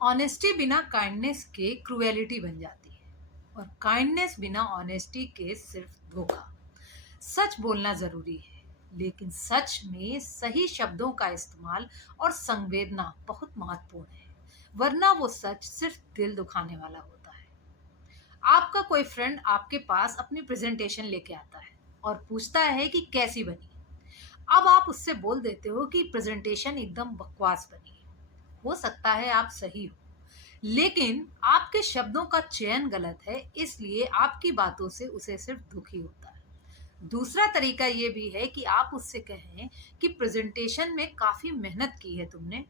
Honesty बिना kindness के cruelty बन जाती है और काइंडनेस बिना ऑनेस्टी के सिर्फ धोखा। सच बोलना जरूरी है, लेकिन सच में सही शब्दों का इस्तेमाल और संवेदना बहुत महत्वपूर्ण है, वरना वो सच सिर्फ दिल दुखाने वाला होता है। आपका कोई फ्रेंड आपके पास अपनी प्रेजेंटेशन लेके आता है और पूछता है कि कैसी बनी। अब आप उससे बोल देते हो कि प्रेजेंटेशन एकदम बकवास बनी है। हो सकता है आप सही हो, लेकिन आपके शब्दों का चयन गलत है, इसलिए आपकी बातों से उसे सिर्फ दुख ही होता है। दूसरा तरीका ये भी है कि आप उससे कहें कि प्रेजेंटेशन में काफी मेहनत की है तुमने,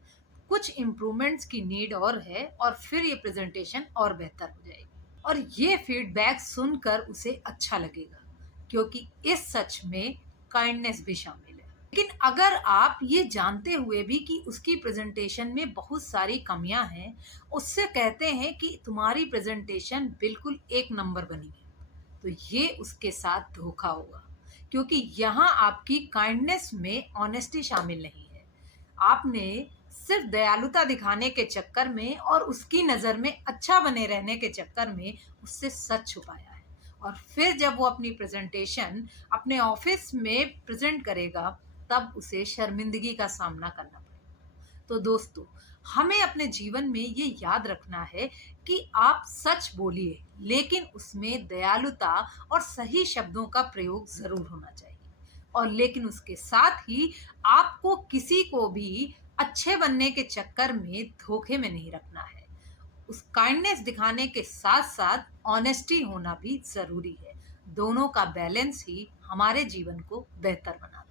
कुछ इम्प्रूवमेंट्स की नीड और है, और फिर ये प्रेजेंटेशन और बेहतर हो जाएगी। और ये फीडबैक सुनकर उसे अच्छा लगेगा, क्योंकि इस सच में काइंडनेस भी शामिल है। लेकिन अगर आप ये जानते हुए भी कि उसकी प्रेजेंटेशन में बहुत सारी कमियां हैं, उससे कहते हैं कि तुम्हारी प्रेजेंटेशन बिल्कुल एक नंबर बनी है, तो ये उसके साथ धोखा होगा, क्योंकि यहाँ आपकी काइंडनेस में ऑनेस्टी शामिल नहीं है। आपने सिर्फ दयालुता दिखाने के चक्कर में और उसकी नज़र में अच्छा बने रहने के चक्कर में उससे सच छुपाया है। और फिर जब वो अपनी प्रेजेंटेशन अपने ऑफिस में प्रेजेंट करेगा, तब उसे शर्मिंदगी का सामना करना पड़ेगा। तो दोस्तों, हमें अपने जीवन में ये याद रखना है कि आप सच बोलिए, लेकिन उसमें दयालुता और सही शब्दों का प्रयोग जरूर होना चाहिए। और लेकिन उसके साथ ही आपको किसी को भी अच्छे बनने के चक्कर में धोखे में नहीं रखना है। उस काइंडनेस दिखाने के साथ साथ ऑनेस्टी होना भी जरूरी है। दोनों का बैलेंस ही हमारे जीवन को बेहतर बनाता है।